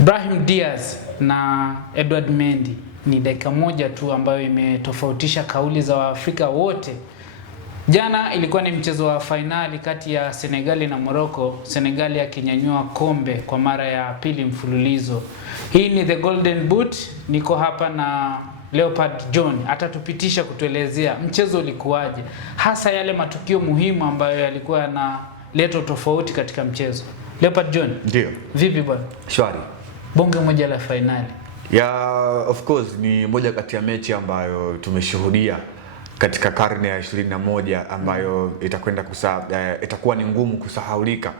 Brahim Diaz na Edward Mendy ni dakika moja tu ambayo imetofautisha kauli za Waafrika wote. Jana ilikuwa ni mchezo wa fainali kati ya Senegali na Morocco, Senegali akinyanyua kombe kwa mara ya pili mfululizo. Hii ni The Golden Boot, niko hapa na Leopard John. Atatupitisha kutuelezea mchezo ulikuwaje, hasa yale matukio muhimu ambayo yalikuwa na leto tofauti katika mchezo. Leopard John. Ndio. Vipi bwana? Shwari. Bonge moja la finali. Of course ni moja kati ya mechi ambayo tumeshuhudia katika karne ya 21 ambayo itakuwa ni ngumu kusahaulika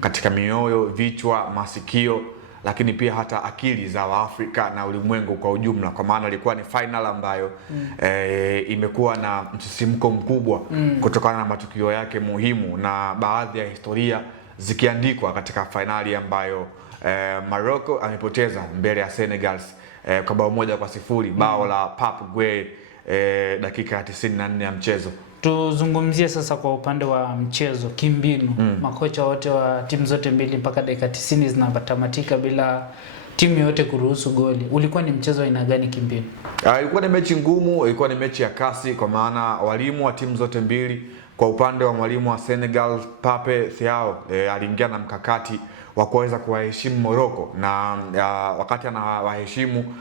katika mioyo, vichwa, masikio, lakini pia hata akili za Waafrika na ulimwengu kwa ujumla, kwa maana ilikuwa ni final ambayo imekuwa na msisimko mkubwa kutokana na matukio yake muhimu na baadhi ya historia zikiandikwa katika finali ambayo Morocco amepoteza mbele ya Senegal kwa bao 1-0, bao la Pape Gueye dakika ya 94 ya mchezo. Tuzungumzie sasa kwa upande wa mchezo kimbinu. Makocha wote wa timu zote mbili mpaka dakika 90 zinatamatika bila timu yote kuruhusu goli. Ulikuwa ni mchezo aina gani kimbinu? Ilikuwa ni mechi ngumu, ilikuwa ni mechi ya kasi, kwa maana walimu wa timu zote mbili, kwa upande wa mwalimu wa Senegal Pape Thiaw aliingia na mkakati wa kuweza kuwaheshimu Morocco, na wakati anawaheshimu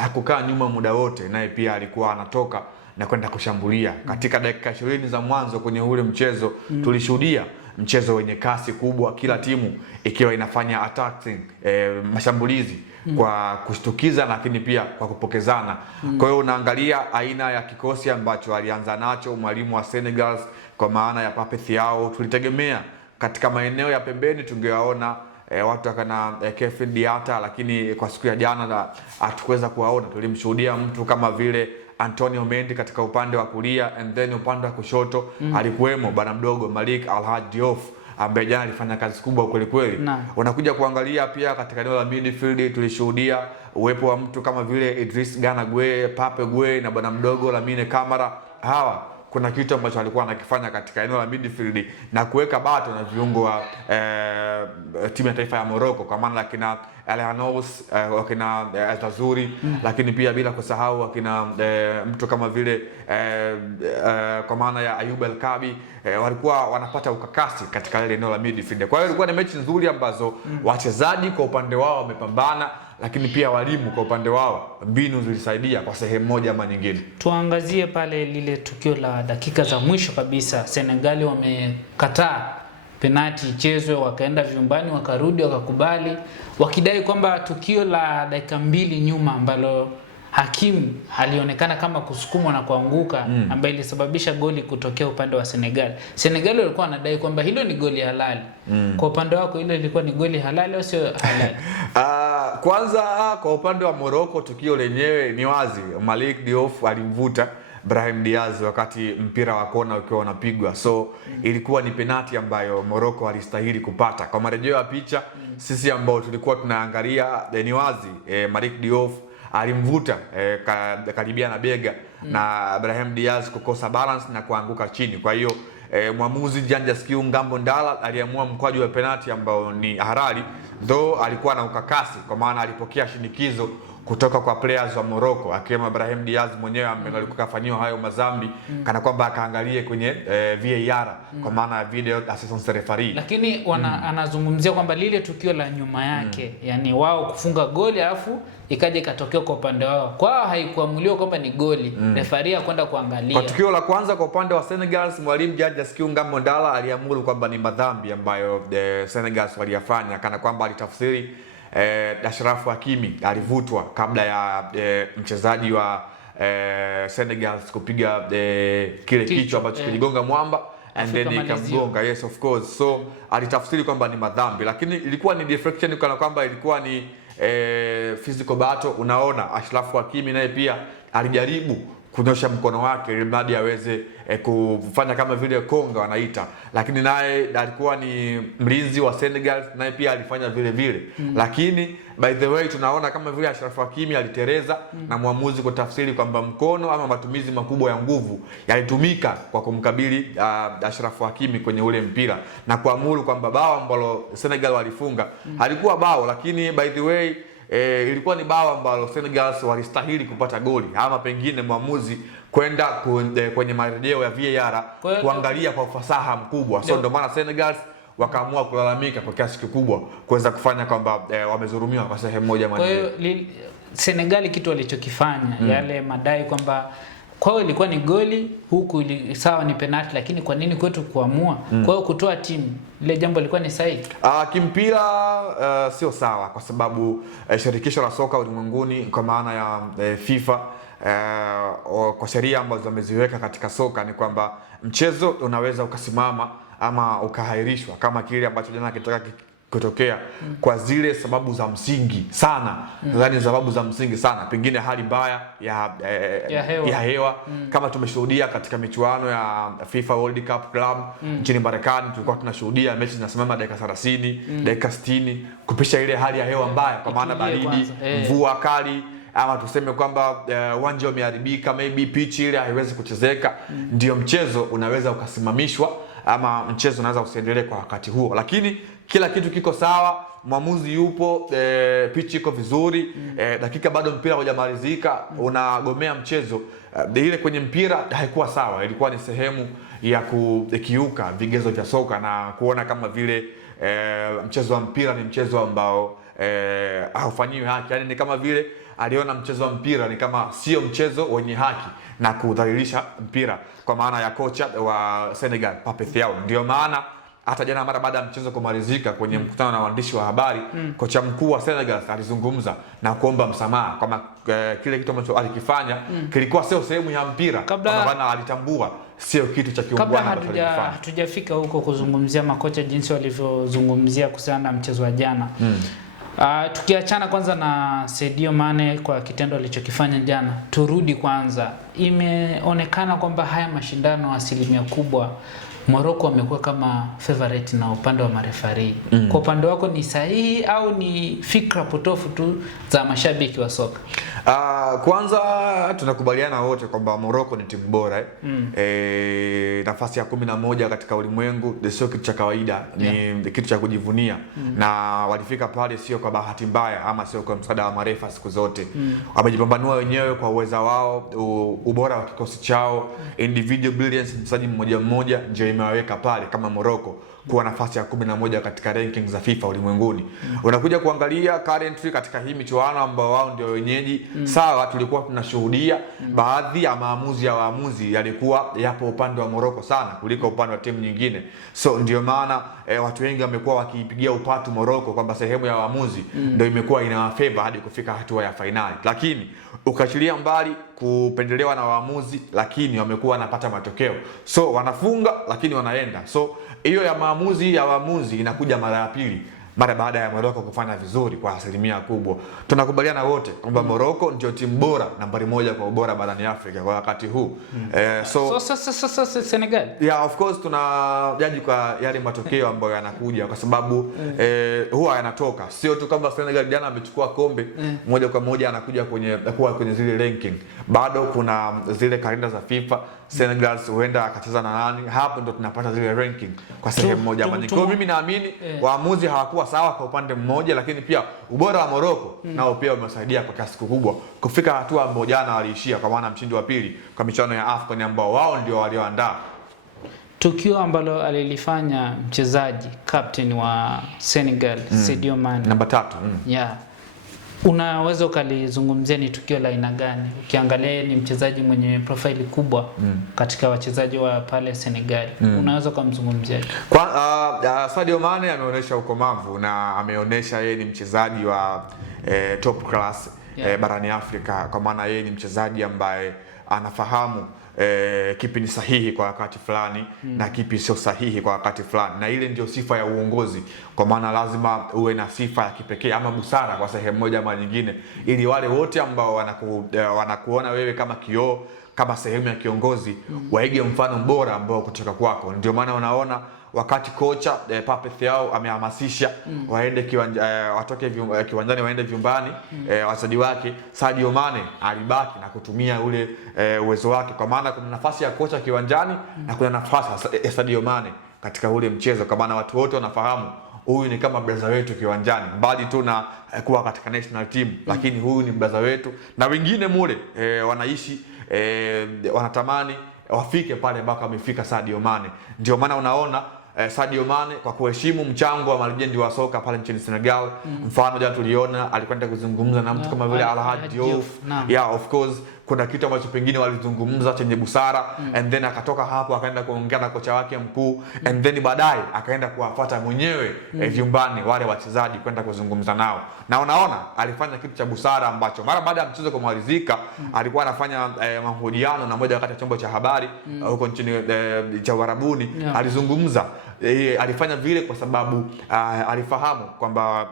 hakukaa nyuma muda wote, naye pia alikuwa anatoka na kwenda kushambulia. Katika dakika 20 za mwanzo kwenye ule mchezo tulishuhudia mchezo wenye kasi kubwa, kila timu ikiwa inafanya attacking, mashambulizi kwa kushtukiza, lakini pia kwa kupokezana. Kwa hiyo unaangalia aina ya kikosi ambacho alianza nacho mwalimu wa Senegal kwa maana ya Pape Thiaw. Tulitegemea katika maeneo ya pembeni tungewaona watu wakana Kefin Diata, lakini kwa siku ya jana hatukuweza kuwaona. Tulimshuhudia mtu kama vile Antonio Mendy katika upande wa kulia, and then upande wa kushoto alikuwemo bwana mdogo Malik Al-Hadj Diouf ambaye jana alifanya kazi kubwa kweli kweli. Unakuja kuangalia pia katika eneo la midfield tulishuhudia uwepo wa mtu kama vile Idriss Gana Gueye, Pape Gueye na bwana mdogo Lamine Camara. Hawa kuna kitu ambacho alikuwa anakifanya katika eneo la midfield na kuweka bato na viungo wa timu ya taifa ya Morocco, kwa maana kina Elhanous, wakina Altazuri, lakini pia bila kusahau wakina mtu kama vile kwa maana ya Ayub El Kabi, walikuwa wanapata ukakasi katika ile eneo la midfield. Kwa hiyo ilikuwa ni mechi nzuri ambazo wachezaji kwa upande wao wamepambana, lakini pia walimu kwa upande wao mbinu zilisaidia kwa sehemu moja ama nyingine. Tuangazie pale lile tukio la dakika za mwisho kabisa. Senegali wamekataa penalti ichezwe, wakaenda vyumbani, wakarudi wakakubali, wakidai kwamba tukio la dakika 2 nyuma ambalo hakimu alionekana kama kusukumwa na kuanguka, ambaye ilisababisha goli kutokea upande wa Senegal. Senegal walikuwa wanadai kwamba hilo ni goli halali. Kwa upande wako hilo lilikuwa ni goli halali au sio halali? Kwanza kwa upande wa Morocco tukio lenyewe ni wazi. Malik Diouf alimvuta Brahim Diaz wakati mpira wa kona ukiwa unapigwa. So ilikuwa ni penalti ambayo Morocco alistahili kupata. Kwa marejeo ya picha sisi ambao tulikuwa tunaangalia, ni wazi Malik Diouf alimvuta karibia na bega na Brahim Diaz kukosa balance na kuanguka chini. Kwa hiyo mwamuzi Janja Skiu Ngambo Ndala aliamua mkwaju wa penalti ambao ni halali, though alikuwa na ukakasi, kwa maana alipokea shinikizo kutoka kwa players wa Morocco, akiwemo Brahim Diaz mwenyewe ambaye alikuwa kafanywa hayo mazambi kana kwamba akaangalie kwenye VAR, kwa maana ya video assistance referee. Lakini anazungumzia kwamba lile tukio la nyuma yake, yani wao kufunga goli alafu ikaja ikatokea kwa upande wao, kwao haikuamuliwa kwamba ni goli, referee kwenda kuangalia. Kwa tukio la kwanza kwa upande wa Senegal, mwalimu Janja Skiu Ngambo Ndala aliamuru kwamba ni madhambi ambayo Senegal waliyafanya, kana kwamba alitafsiri Ashraf Hakimi alivutwa kabla ya mchezaji wa Senegal kupiga kile kichwa ambacho kiligonga mwamba and then ikamgonga. Yes, of course. So alitafsiri kwamba ni madhambi, lakini ilikuwa ni deflection, kana kwamba ilikuwa ni physical battle. Unaona Ashraf Hakimi naye pia alijaribu kunyosha mkono wake ili mradi aweze kufanya kama vile konga wanaita, lakini naye alikuwa ni mlinzi wa Senegal, naye pia alifanya vile vile. Lakini by the way tunaona kama vile Achraf Hakimi alitereza na muamuzi kutafsiri kwamba mkono ama matumizi makubwa ya nguvu yalitumika kwa kumkabili Achraf Hakimi kwenye ule mpira na kuamuru kwamba bao ambalo Senegal walifunga halikuwa bao, lakini by the way ilikuwa ni bao ambalo Senegal walistahili kupata goli, ama pengine muamuzi kwenda kwenye marejeo ya VAR kuangalia kwa ufasaha mkubwa. So ndio maana Senegal wakaamua kulalamika kwa kiasi kikubwa kuweza kufanya kwamba wamezurumiwa kwa sehemu moja ama nyingine. Kwa hiyo Senegal kitu walichokifanya yale madai kwamba kwao ilikuwa ni goli, huku sawa ni penalty, lakini kwa nini kwetu kuamua? Kwa hiyo kutoa timu ile jambo lilikuwa ni sahihi. Kimpira sio sawa kwa sababu shirikisho la soka ulimwenguni kwa maana ya FIFA kwa sheria ambazo wameziweka katika soka ni kwamba mchezo unaweza ukasimama ama ukahairishwa kama kile ambacho jana kitaka kutokea kwa zile sababu za msingi sana. Nadhani sababu za msingi sana, pengine hali mbaya ya hewa kama tumeshuhudia katika michuano ya FIFA World Cup Club nchini Marekani. Tulikuwa tunashuhudia mechi zinasimama dakika 30, dakika 60 kupisha ile hali ya hewa mbaya, kwa maana baridi, mvua kali, ama tuseme kwamba uwanja umeharibika, maybe pitch ile haiwezi kuchezeka, ndio mchezo unaweza ukasimamishwa ama mchezo unaweza usiendelee kwa wakati huo. Lakini kila kitu kiko sawa, mwamuzi yupo, pitch iko vizuri, dakika bado mpira hujamalizika, unagomea mchezo. Ile kwenye mpira haikuwa sawa, ilikuwa ni sehemu ya kukiuka vigezo vya soka na kuona kama vile mchezo wa mpira ni mchezo ambao haufanyiwi haki. Yani ni kama vile aliona mchezo wa mpira ni kama sio mchezo wenye haki na kudhalilisha mpira, kwa maana ya kocha wa Senegal Pape Thiaw. Ndio maana hata jana mara baada ya mchezo kumalizika kwenye mkutano na waandishi wa habari, kocha mkuu wa Senegal alizungumza na kuomba msamaha kama kile kitu ambacho alikifanya kilikuwa sio sehemu ya mpira, kwa maana alitambua sio kitu cha kiungwana ambacho alifanya. Kabla hatujafika huko kuzungumzia makocha jinsi walivyozungumzia kuhusiana na mchezo wa jana. Tukiachana kwanza na Sadio Mane kwa kitendo alichokifanya jana, turudi kwanza. Imeonekana kwamba haya mashindano asilimia kubwa Morocco wamekuwa kama favorite na upande wa marefari. Kwa upande wako ni sahihi au ni fikra potofu tu za mashabiki wa soka? Kwanza tunakubaliana wote kwamba Morocco ni timu bora. Nafasi ya 11 katika ulimwengu sio kitu cha kawaida, ni kitu cha kujivunia. Na walifika pale sio kwa bahati mbaya ama sio kwa msaada wa marefa siku zote. Wamejipambanua wenyewe kwa uweza wao, ubora wa kikosi chao, individual brilliance, mchezaji mmoja mmoja ndio imewaweka pale kama Morocco kuwa nafasi ya 11 katika rankings za FIFA ulimwenguni. Unakuja kuangalia currently katika hii michuano ambao wao ndio wenyeji, sawa tulikuwa tunashuhudia baadhi ya maamuzi ya waamuzi yalikuwa yapo upande wa Morocco sana kuliko upande wa timu nyingine. So ndio maana watu wengi wamekuwa wakiipigia upatu Morocco kwamba sehemu ya waamuzi ndio imekuwa ina favor hadi kufika hatua ya finali. Lakini ukachilia mbali kupendelewa na waamuzi, lakini wamekuwa wanapata matokeo. So wanafunga lakini wanaenda. So hiyo ya waamuzi inakuja mara ya pili mara baada ya Morocco kufanya vizuri kwa asilimia kubwa. Tunakubaliana wote kwamba Morocco ndio timu bora nambari 1 kwa ubora barani Afrika kwa wakati huu. So Senegal. Yeah, of course tunajaji kwa yale matokeo ambayo yanakuja kwa sababu huwa yanatoka. Sio tu kama Senegal jana amechukua kombe moja kwa moja anakuja kwenye zile ranking. Bado kuna zile kalenda za FIFA. Senegal huenda akacheza na nani, hapo ndo tunapata zile ranking kwa sehemu moja ama nyingine. Kwa mimi naamini waamuzi hawakuwa sawa kwa upande mmoja, lakini pia ubora wa Morocco nao pia umesaidia kwa kiasi kikubwa kufika hatua ambayo jana waliishia, kwa maana mshindi wa pili kwa michuano ya AFCON ambao wao ndio walioandaa. Tukio ambalo alilifanya mchezaji captain wa Senegal Sadio Mane namba 3. Yeah. Unaweza ukalizungumzia ni tukio la aina gani? Ukiangalia ni mchezaji mwenye profile kubwa katika wachezaji wa pale Senegal. Unaweza kumzungumzia? Sadio Mane ameonyesha ukomavu na ameonyesha yeye ni mchezaji wa top class barani Afrika, kwa maana yeye ni mchezaji ambaye anafahamu kipi ni sahihi kwa wakati fulani na kipi sio sahihi kwa wakati fulani, na ile ndio sifa ya uongozi, kwa maana lazima uwe na sifa ya kipekee ama busara kwa sehemu moja ama nyingine, ili wale wote ambao wanakuona wewe kama kioo, kama sehemu ya kiongozi waige mfano bora ambao kutoka kwako. Ndio maana unaona wakati kocha Pape Thiaw amehamasisha waende watoke kiwanjani waende vyumbani, wachezaji wake, Sadio Mane alibaki na kutumia ule uwezo wake, kwa maana kuna nafasi ya kocha kiwanjani na kuna nafasi ya Sadio Mane katika ule mchezo, kwa maana watu wote wanafahamu huyu ni kama brother wetu kiwanjani, mbali tu na kuwa katika national team, lakini huyu ni brother wetu, na wengine mule wanaishi wanatamani wafike pale ambako amefika Sadio Mane. Ndio maana unaona Sadio Mane kwa kuheshimu mchango wa malejendi wa soka pale nchini Senegal, mfano jana tuliona alikwenda kuzungumza na mtu kama vile Al Hadji Diouf. Yeah, of course kuna kitu ambacho pengine walizungumza chenye busara, and then akatoka hapo akaenda kuongea na kocha wake mkuu, and then baadaye akaenda kuwafuata mwenyewe vyumbani wale wachezaji kwenda kuzungumza nao, na unaona alifanya kitu cha busara ambacho mara baada ya mchezo kumalizika alikuwa anafanya mahojiano na moja kati ya chombo cha habari huko nchini cha Uarabuni. Alizungumza alifanya vile kwa sababu alifahamu kwamba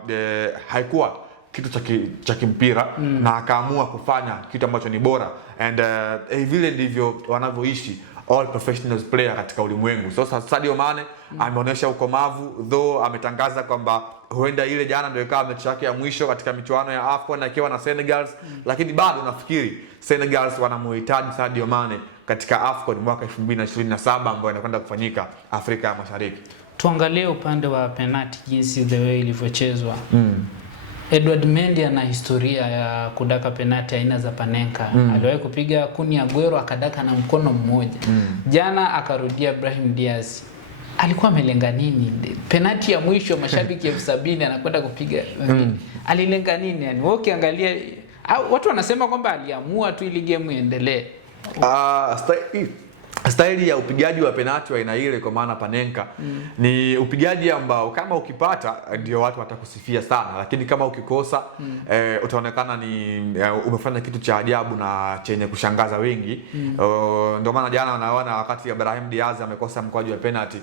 haikuwa kitu cha kimpira na akaamua kufanya kitu ambacho ni bora, and vile ndivyo wanavyoishi all professionals player katika ulimwengu. So Sadio Mane ameonyesha ukomavu, though ametangaza kwamba huenda ile jana ndio ikawa mechi yake ya mwisho katika michuano ya AFCON akiwa na Senegal, lakini bado nafikiri Senegal wanamhitaji Sadio Mane katika AFCON mwaka 2027 ambayo inakwenda kufanyika Afrika ya Mashariki. Tuangalie upande wa penalty jinsi the way ilivyochezwa. Edward Mendy ana historia ya kudaka penalty aina za Panenka. Aliwahi kupiga Kun Aguero akadaka na mkono mmoja. Jana akarudia Brahim Diaz. Alikuwa amelenga nini? Penalty ya mwisho mashabiki 70,000 anakwenda kupiga. Alilenga nini yani? Wewe ukiangalia watu wanasema kwamba aliamua tu ili game iendelee. Staili ya upigaji wa penalti wa aina ile, kwa maana Panenka ni upigaji ambao kama ukipata ndio watu watakusifia sana, lakini kama ukikosa utaonekana ni umefanya kitu cha ajabu na chenye kushangaza wengi. Ndio maana jana wanaona wakati Brahim Diaz amekosa mkwaju wa penalti,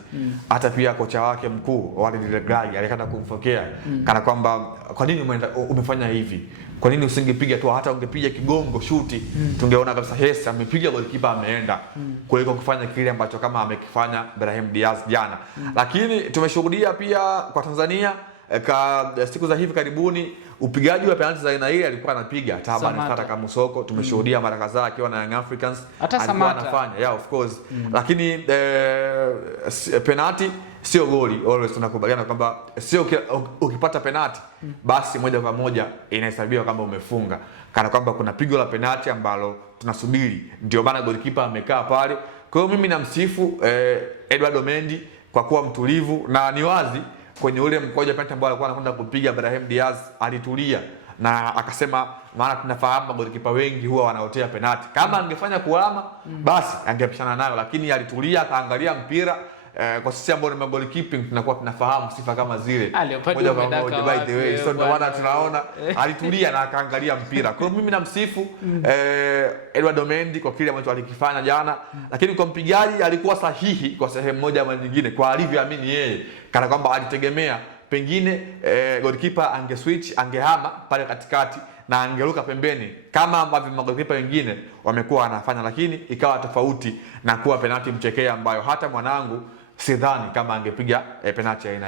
hata pia kocha wake mkuu Walid Regragui alikata kumfokea kana kwamba kwa nini umefanya hivi? Kwa nini usingepiga tu, hata ungepiga kigongo shuti tungeona kabisa yes amepiga, goalkeeper ameenda, kuliko kufanya kile ambacho kama amekifanya Brahim Diaz jana. Lakini tumeshuhudia pia kwa Tanzania siku za hivi karibuni upigaji wa penalti za aina ile alikuwa anapiga Taban Sata Musoko. Tumeshuhudia mara kadhaa akiwa na Young Africans alikuwa anafanya, yeah of course. Lakini penalti sio goli. Always tunakubaliana kwamba sio ukipata penalti basi moja kwa moja inahesabiwa kama umefunga, kana kwamba kuna pigo la penalti ambalo tunasubiri. Ndio maana goalkeeper amekaa pale. Kwa hiyo mimi namsifu Edward Mendy kwa kuwa mtulivu, na ni wazi kwenye ule mkojo penalti ambao alikuwa anakwenda kupiga Brahim Diaz alitulia na akasema, maana tunafahamu goalkeeper wengi huwa wanaotea penalti, kama angefanya kuama basi angepishana nayo, lakini alitulia akaangalia mpira. Kwa sisi ambao ni goalkeeping tunakuwa tunafahamu sifa kama zile moja kwa moja, by the way. So ndio maana tunaona alitulia na akaangalia mpira. Kwa hiyo mimi namsifu Edward Mendy kwa kile ambacho alikifanya jana, lakini kwa mpigaji alikuwa sahihi kwa sehemu moja ama nyingine, kwa alivyoamini yeye, kana kwamba alitegemea pengine goalkeeper angeswitch, angehama pale katikati na angeruka pembeni kama ambavyo magolikipa wengine wamekuwa wanafanya, lakini ikawa tofauti na kuwa penalti mchekea ambayo hata mwanangu sidhani kama angepiga penalti aina